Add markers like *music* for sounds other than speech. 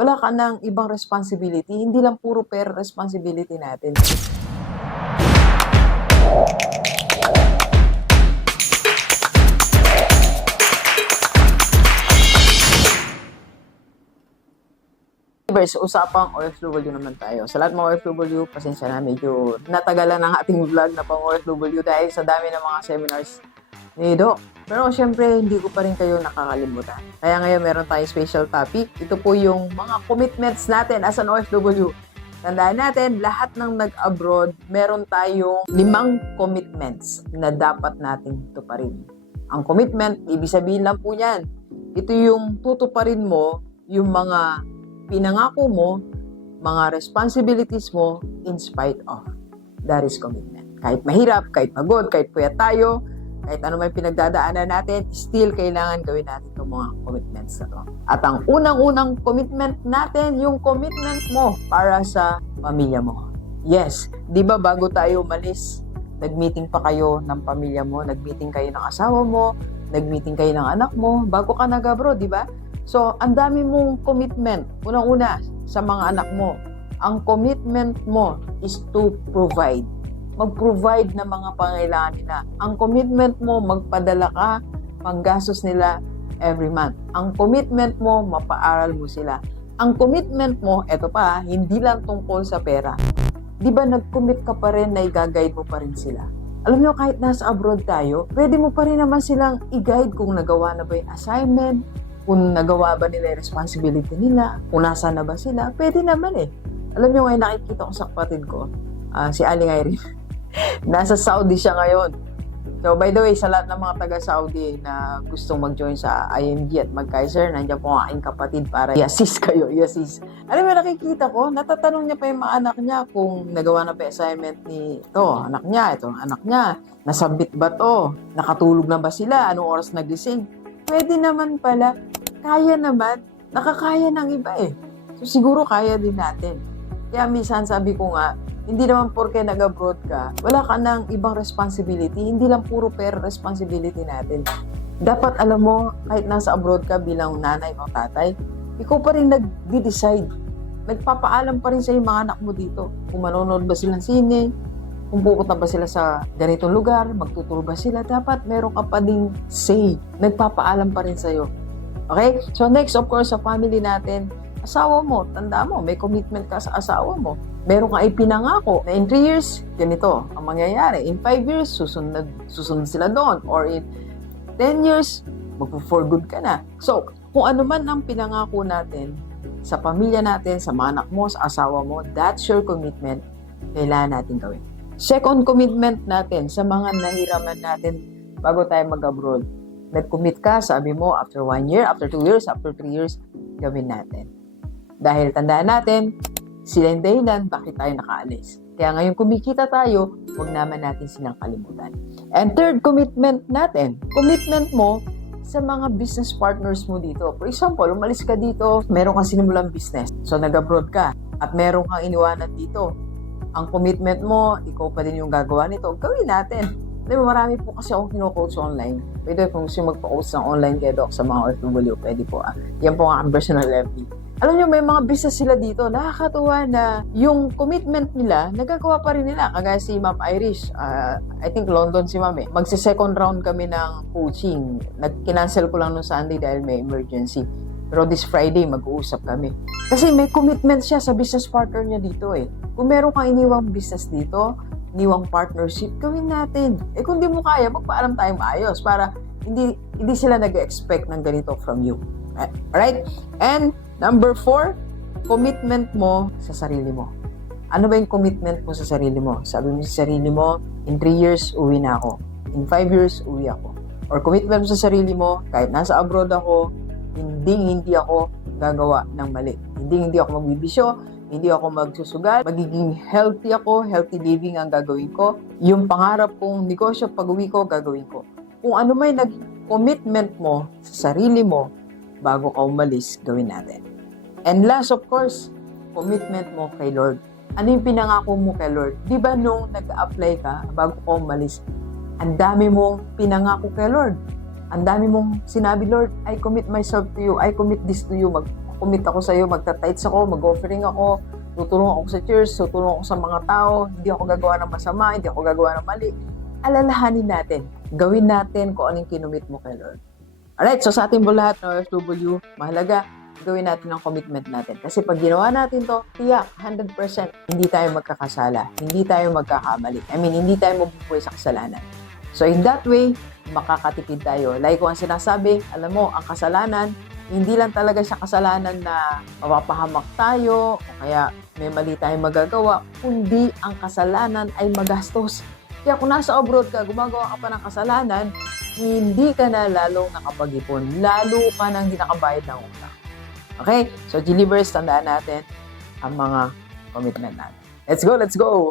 wala ka ng ibang responsibility. Hindi lang puro pera responsibility natin. Verse, usapang OFW naman tayo. Sa lahat mga OFW, pasensya na, medyo natagalan ang ating vlog na pang OFW dahil sa dami ng mga seminars ni Doc. Pero syempre, hindi ko pa rin kayo nakakalimutan. Kaya ngayon meron tayong special topic. Ito po yung mga commitments natin as an OFW. Tandaan natin, lahat ng nag-abroad, meron tayong limang commitments na dapat nating tuparin. Ang commitment, ibig sabihin lang po yan. Ito yung tutuparin mo yung mga pinangako mo, mga responsibilities mo in spite of. That is commitment. Kahit mahirap, kahit pagod, kahit puyat tayo, kahit ano may pinagdadaanan natin, still kailangan gawin natin itong mga commitments na to. At ang unang-unang commitment natin, yung commitment mo para sa pamilya mo. Yes, di ba bago tayo umalis, nag-meeting pa kayo ng pamilya mo, nag-meeting kayo ng asawa mo, nag-meeting kayo ng anak mo, bago ka nag-abroad, di ba? So, ang dami mong commitment. Unang-una, sa mga anak mo. Ang commitment mo is to provide. Mag-provide ng mga pangailangan nila. Ang commitment mo, magpadala ka, panggastos nila every month. Ang commitment mo, mapaaral mo sila. Ang commitment mo, eto pa, hindi lang tungkol sa pera. Di ba nag-commit ka pa rin na i-guide mo pa rin sila? Alam nyo, kahit nasa abroad tayo, pwede mo pa rin naman silang i-guide kung nagawa na ba yung assignment, kung nagawa ba nila yung responsibility nila, kung nasa na ba sila, pwede naman eh. Alam nyo ngayon, nakikita ko sa kapatid ko, ah, si Aling Irene, nasa Saudi siya ngayon. So, by the way, sa lahat ng mga taga-Saudi na gustong mag-join sa IMG at mag-Kaiser, nandiyan po ang aking kapatid para i-assist *laughs* kayo, i-assist. Alam mo, nakikita ko, natatanong niya pa yung mga anak niya kung nagawa na yung assignment ni ito, anak niya, ito, anak niya, nasabit ba to, nakatulog na ba sila, anong oras nagising. Pwede naman pala, kaya naman, nakakaya ng iba eh. So, siguro kaya din natin. Kaya minsan sabi ko nga, hindi naman porke nag-abroad ka, wala ka ng ibang responsibility. Hindi lang puro pera responsibility natin. Dapat alam mo, kahit nasa abroad ka bilang nanay o tatay, ikaw pa rin nag-decide. Nagpapaalam pa rin sa mga anak mo dito. Kung manonood ba sila ng sine, kung pupunta ba sila sa ganitong lugar, magtuturo ba sila, dapat meron ka pa ding say. Nagpapaalam pa rin sa'yo. Okay? So next, of course, sa family natin, asawa mo, tanda mo, may commitment ka sa asawa mo. Meron kang ipinangako na in 3 years, ganito ang mangyayari. In 5 years, susunod, susunod sila doon. Or in 10 years, magpo-for good ka na. So, kung ano man ang pinangako natin sa pamilya natin, sa mga anak mo, sa asawa mo, that's your commitment, kailangan natin gawin. Second commitment natin sa mga nahiraman natin bago tayo mag-abroad. Nag-commit ka, sabi mo, after 1 year, after 2 years, after 3 years, gawin natin. Dahil tandaan natin, sila yung dahilan bakit tayo nakaalis. Kaya ngayon kumikita tayo, huwag naman natin silang kalimutan. And third commitment natin, commitment mo sa mga business partners mo dito. For example, umalis ka dito, meron kang sinimulang business. So nag-abroad ka at meron kang iniwanan dito. Ang commitment mo, ikaw pa din yung gagawa nito, gawin natin. Alam mo, marami po kasi akong kino-coach online. Pwede kung gusto magpa-coach ng online kay Doc sa mga OFW, pwede po ah. Yan po ang personal FB. Alam nyo, may mga business sila dito. Nakakatuwa na yung commitment nila, nagagawa pa rin nila. Kagaya si Ma'am Irish, ah, I think London si Ma'am eh. Magsi-second round kami ng coaching. Nag-cancel ko lang nung Sunday dahil may emergency. Pero this Friday, mag-uusap kami. Kasi may commitment siya sa business partner niya dito eh. Kung meron kang iniwang business dito, iniwang partnership, gawin natin. Eh kung di mo kaya, magpaalam tayo maayos para hindi hindi sila nag-expect ng ganito from you. Alright? And number four, commitment mo sa sarili mo. Ano ba yung commitment mo sa sarili mo? Sabi mo sa sarili mo, in 3 years, uwi na ako. In 5 years, uwi ako. Or commitment mo sa sarili mo, kahit nasa abroad ako, hindi hindi ako gagawa ng mali. Hindi hindi ako magbibisyo, hindi ako magsusugal, magiging healthy ako, healthy living ang gagawin ko. Yung pangarap kong negosyo, pag uwi ko, gagawin ko. Kung ano may nag-commitment mo sa sarili mo bago ka umalis, gawin natin. And last, of course, commitment mo kay Lord. Ano yung pinangako mo kay Lord? Di ba nung nag-apply ka bago ka umalis, ang dami mong pinangako kay Lord. Ang dami mong sinabi, Lord, I commit myself to you. I commit this to you. Mag magkukumit ako sa'yo, magta-tights ako, mag-offering ako, tutulong ako sa church, tutulong ako sa mga tao, hindi ako gagawa ng masama, hindi ako gagawa ng mali. Alalahanin natin, gawin natin kung anong kinumit mo kay Lord. Alright, so sa ating lahat na OFW, mahalaga, gawin natin ang commitment natin. Kasi pag ginawa natin to, tiyak, 100%, hindi tayo magkakasala, hindi tayo magkakamali. I mean, hindi tayo mabubuhay sa kasalanan. So in that way, makakatipid tayo. Like ko ang sinasabi, alam mo, ang kasalanan, hindi lang talaga siya kasalanan na mapapahamak tayo o kaya may mali tayong magagawa, kundi ang kasalanan ay magastos. Kaya kung nasa abroad ka, gumagawa ka pa ng kasalanan, hindi ka na lalong nakapag-ipon. Lalo ka nang hindi ng utang. Okay? So, Delivers, tandaan natin ang mga commitment natin. Let's go, let's go!